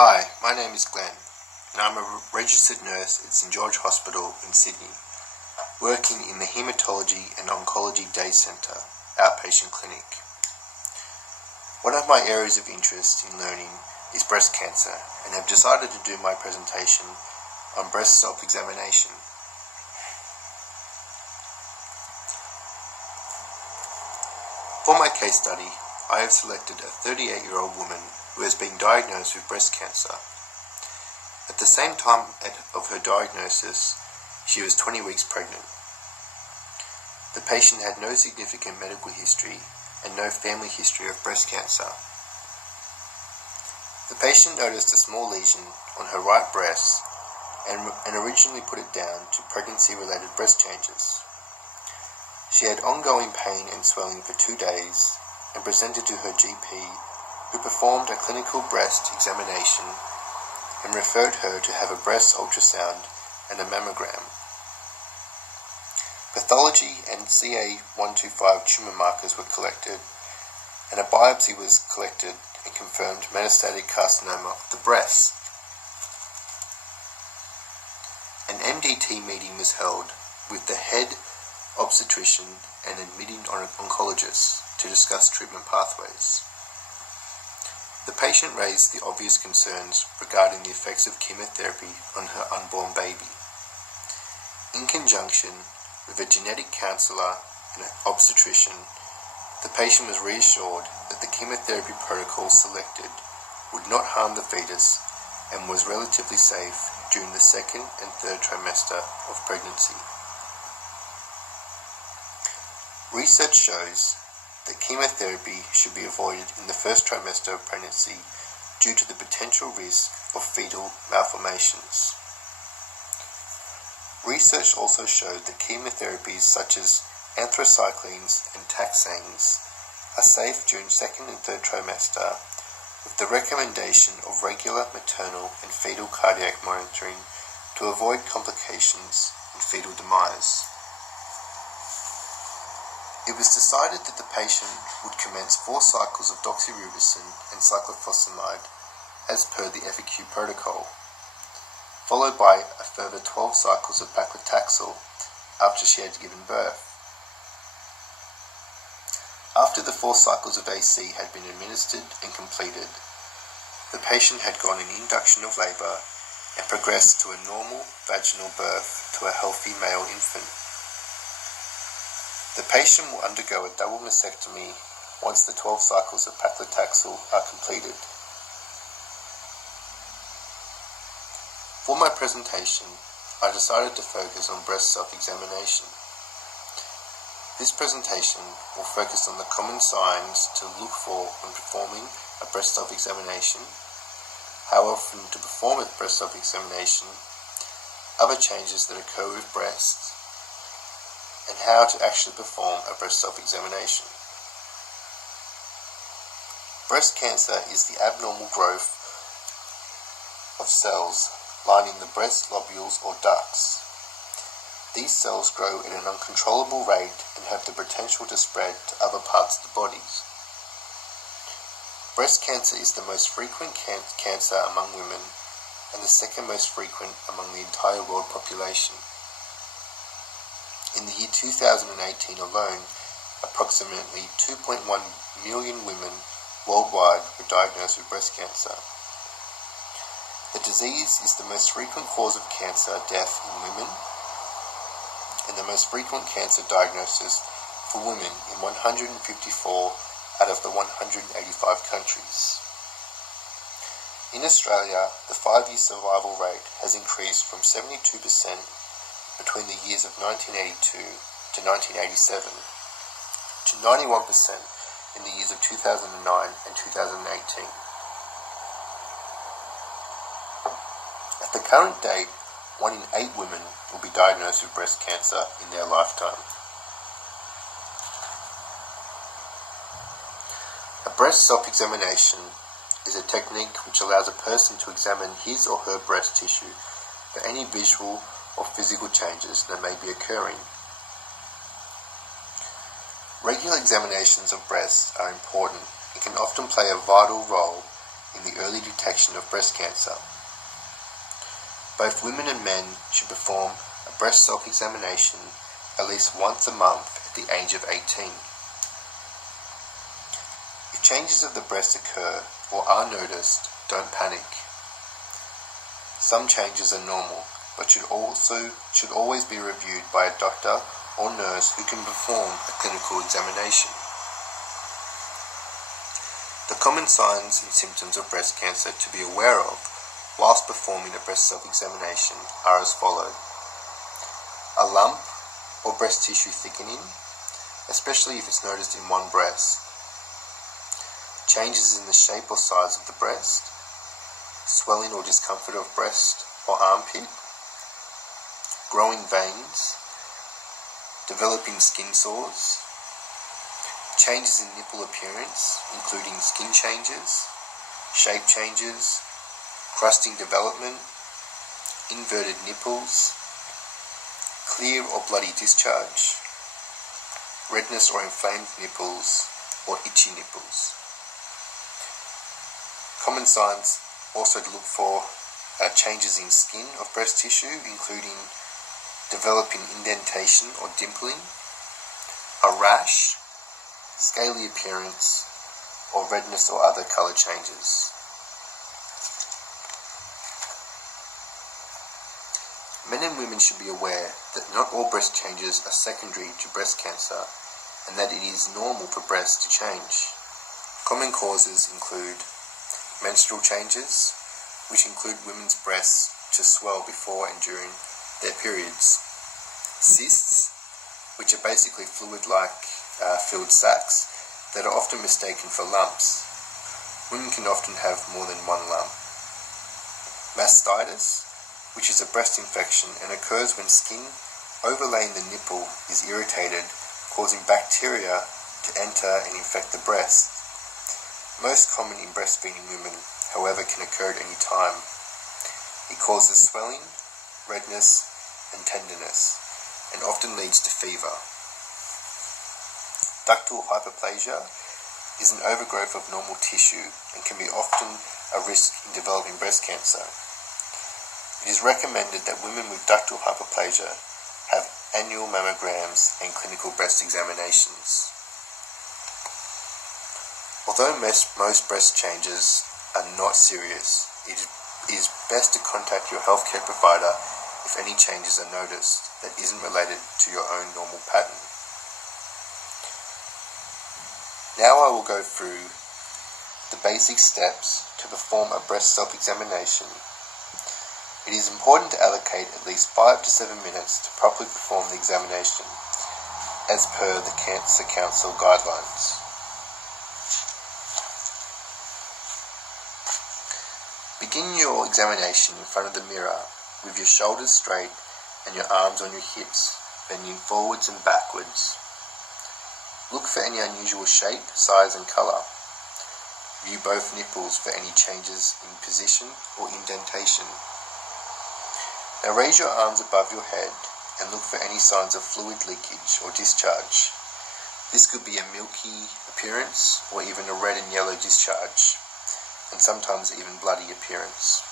Hi, my name is Glenn, and I'm a registered nurse at St George Hospital in Sydney, working in the Haematology and Oncology Day Centre outpatient clinic. One of my areas of interest in learning is breast cancer, and have decided to do my presentation on breast self-examination. For my case study, I have selected a 38-year-old woman who has been diagnosed with breast cancer. At the same time of her diagnosis, she was 20 weeks pregnant. The patient had no significant medical history and no family history of breast cancer. The patient noticed a small lesion on her right breast and originally put it down to pregnancy-related breast changes. She had ongoing pain and swelling for 2 days and presented to her GP, who performed a clinical breast examination and referred her to have a breast ultrasound and a mammogram. Pathology and CA125 tumour markers were collected, and a biopsy was collected and confirmed metastatic carcinoma of the breast. An MDT meeting was held with the head obstetrician and admitting oncologist to discuss treatment pathways. The patient raised the obvious concerns regarding the effects of chemotherapy on her unborn baby. In conjunction with a genetic counsellor and an obstetrician, the patient was reassured that the chemotherapy protocol selected would not harm the fetus and was relatively safe during the second and third trimester of pregnancy. Research shows that chemotherapy should be avoided in the first trimester of pregnancy due to the potential risk of fetal malformations. Research also showed that chemotherapies such as anthracyclines and taxanes are safe during second and third trimester, with the recommendation of regular maternal and fetal cardiac monitoring to avoid complications and fetal demise. It was decided that the patient would commence 4 cycles of doxorubicin and cyclophosphamide as per the FAQ protocol, followed by a further 12 cycles of paclitaxel after she had given birth. After the 4 cycles of AC had been administered and completed, the patient had gone in induction of labour and progressed to a normal vaginal birth to a healthy male infant. The patient will undergo a double mastectomy once the 12 cycles of paclitaxel are completed. For my presentation, I decided to focus on breast self-examination. This presentation will focus on the common signs to look for when performing a breast self-examination, how often to perform a breast self-examination, other changes that occur with breast, and how to actually perform a breast self-examination. Breast cancer is the abnormal growth of cells lining the breast lobules or ducts. These cells grow at an uncontrollable rate and have the potential to spread to other parts of the body. Breast cancer is the most frequent cancer among women and the second most frequent among the entire world population. In the year 2018 alone, approximately 2.1 million women worldwide were diagnosed with breast cancer. The disease is the most frequent cause of cancer death in women and the most frequent cancer diagnosis for women in 154 out of the 185 countries. In Australia, the 5-year survival rate has increased from 72% between the years of 1982 to 1987 to 91% in the years of 2009 and 2018. At the current date, 1 in 8 women will be diagnosed with breast cancer in their lifetime. A breast self-examination is a technique which allows a person to examine his or her breast tissue for any visual or physical changes that may be occurring. Regular examinations of breasts are important and can often play a vital role in the early detection of breast cancer. Both women and men should perform a breast self-examination at least once a month at the age of 18. If changes of the breast occur or are noticed, don't panic. Some changes are normal, but should always be reviewed by a doctor or nurse who can perform a clinical examination. The common signs and symptoms of breast cancer to be aware of whilst performing a breast self-examination are as follows. A lump or breast tissue thickening, especially if it's noticed in one breast. Changes in the shape or size of the breast. Swelling or discomfort of breast or armpit. Growing veins. Developing skin sores. Changes in nipple appearance, including skin changes, shape changes, crusting development, inverted nipples, clear or bloody discharge, redness or inflamed nipples, or itchy nipples. Common signs also to look for are changes in skin of breast tissue, including developing indentation or dimpling, a rash, scaly appearance, or redness or other colour changes. Men and women should be aware that not all breast changes are secondary to breast cancer and that it is normal for breasts to change. Common causes include menstrual changes, which include women's breasts to swell before and during their periods. Cysts, which are basically fluid-like filled sacs that are often mistaken for lumps. Women can often have more than one lump. Mastitis, which is a breast infection and occurs when skin overlaying the nipple is irritated, causing bacteria to enter and infect the breast. Most common in breastfeeding women, however, can occur at any time. It causes swelling, redness, and tenderness, and often leads to fever. Ductal hyperplasia is an overgrowth of normal tissue and can be often a risk in developing breast cancer. It is recommended that women with ductal hyperplasia have annual mammograms and clinical breast examinations. Although most breast changes are not serious, it is best to contact your healthcare provider if any changes are noticed that isn't related to your own normal pattern. Now I will go through the basic steps to perform a breast self-examination. It is important to allocate at least 5 to 7 minutes to properly perform the examination, as per the Cancer Council guidelines. Begin your examination in front of the mirror with your shoulders straight and your arms on your hips, bending forwards and backwards. Look for any unusual shape, size and colour. View both nipples for any changes in position or indentation. Now raise your arms above your head and look for any signs of fluid leakage or discharge. This could be a milky appearance or even a red and yellow discharge, and sometimes even bloody appearance.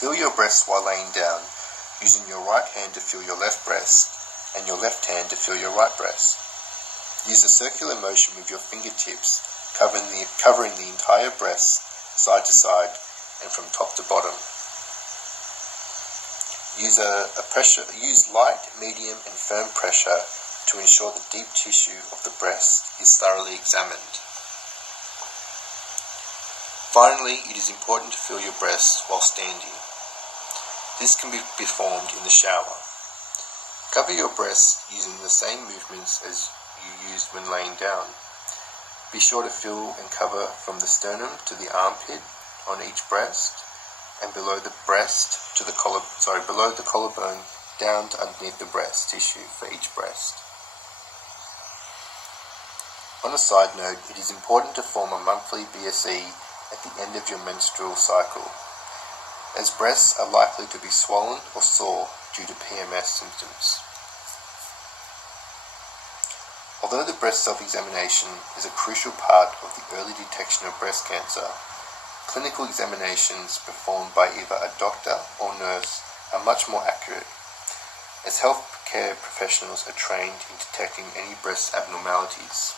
Feel your breasts while laying down, using your right hand to feel your left breast and your left hand to feel your right breast. Use a circular motion with your fingertips, covering the entire breast, side to side and from top to bottom. Use light, medium and firm pressure to ensure the deep tissue of the breast is thoroughly examined. Finally, it is important to feel your breasts while standing. This can be performed in the shower. Cover your breasts using the same movements as you used when laying down. Be sure to feel and cover from the sternum to the armpit on each breast, and below the collarbone down to underneath the breast tissue for each breast. On a side note, it is important to form a monthly BSE at the end of your menstrual cycle, as breasts are likely to be swollen or sore due to PMS symptoms. Although the breast self-examination is a crucial part of the early detection of breast cancer, clinical examinations performed by either a doctor or nurse are much more accurate, as healthcare professionals are trained in detecting any breast abnormalities.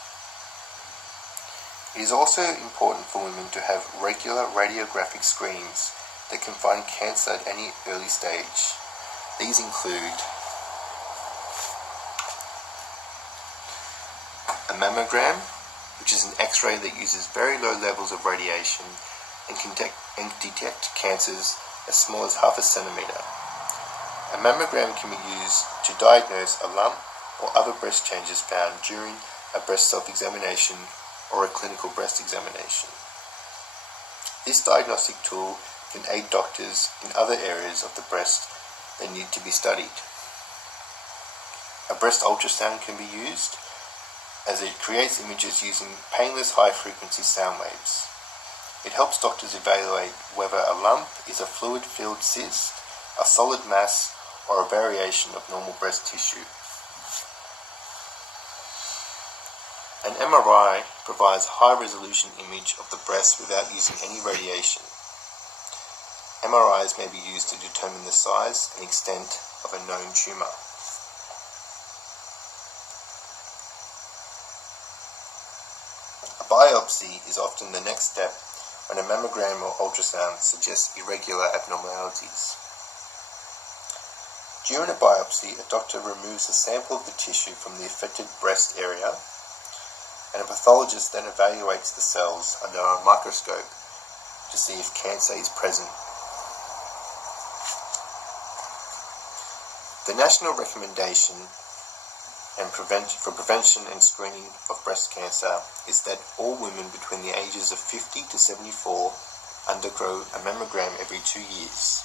It is also important for women to have regular radiographic screenings that can find cancer at any early stage. These include a mammogram, which is an X-ray that uses very low levels of radiation and can detect cancers as small as half a centimeter. A mammogram can be used to diagnose a lump or other breast changes found during a breast self-examination or a clinical breast examination. This diagnostic tool can aid doctors in other areas of the breast that need to be studied. A breast ultrasound can be used, as it creates images using painless high-frequency sound waves. It helps doctors evaluate whether a lump is a fluid-filled cyst, a solid mass, or a variation of normal breast tissue. An MRI provides a high-resolution image of the breast without using any radiation. MRIs may be used to determine the size and extent of a known tumor. A biopsy is often the next step when a mammogram or ultrasound suggests irregular abnormalities. During a biopsy, a doctor removes a sample of the tissue from the affected breast area, and a pathologist then evaluates the cells under a microscope to see if cancer is present. The national recommendation for prevention and screening of breast cancer is that all women between the ages of 50 to 74 undergo a mammogram every 2 years,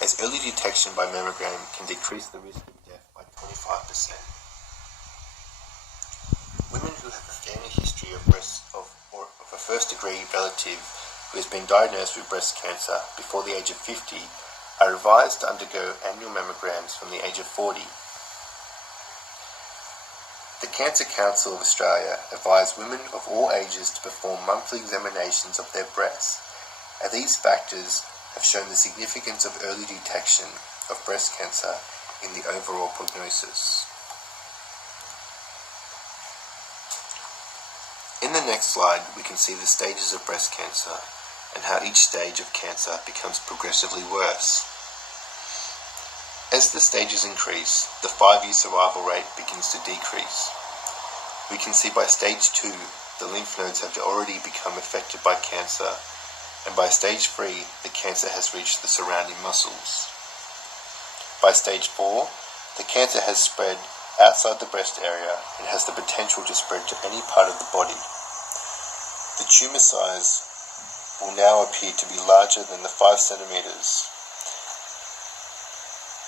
as early detection by mammogram can decrease the risk of death by 25%. Women who have a family history of a first-degree relative who has been diagnosed with breast cancer before the age of 50 are advised to undergo annual mammograms from the age of 40. The Cancer Council of Australia advise women of all ages to perform monthly examinations of their breasts, and these factors have shown the significance of early detection of breast cancer in the overall prognosis. In the next slide, we can see the stages of breast cancer and how each stage of cancer becomes progressively worse. As the stages increase, the 5-year survival rate begins to decrease. We can see by stage 2, the lymph nodes have already become affected by cancer, and by stage 3, the cancer has reached the surrounding muscles. By stage 4, the cancer has spread outside the breast area and has the potential to spread to any part of the body. The tumor size will now appear to be larger than the 5 centimeters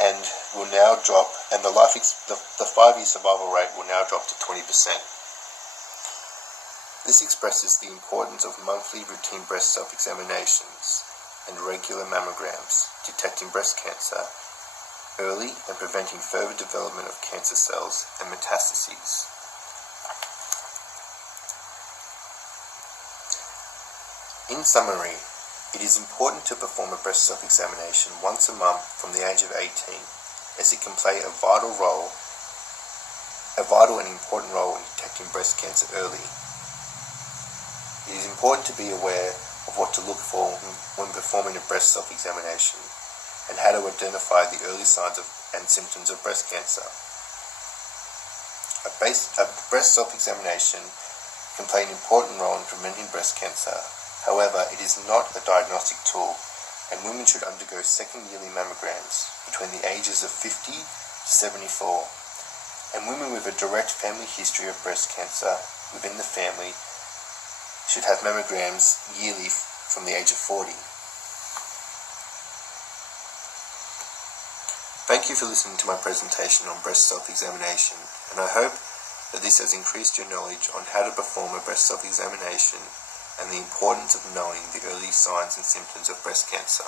and will now drop, and the 5-year survival rate will now drop to 20%. This expresses the importance of monthly routine breast self-examinations and regular mammograms, detecting breast cancer early and preventing further development of cancer cells and metastases. In summary, it is important to perform a breast self-examination once a month from the age of 18, as it can play a vital and important role in detecting breast cancer early. It is important to be aware of what to look for when performing a breast self-examination and how to identify the early signs and symptoms of breast cancer. A breast self-examination can play an important role in preventing breast cancer. However, it is not a diagnostic tool, and women should undergo second yearly mammograms between the ages of 50 to 74, and women with a direct family history of breast cancer within the family should have mammograms yearly from the age of 40. Thank you for listening to my presentation on breast self-examination, and I hope that this has increased your knowledge on how to perform a breast self-examination and the importance of knowing the early signs and symptoms of breast cancer.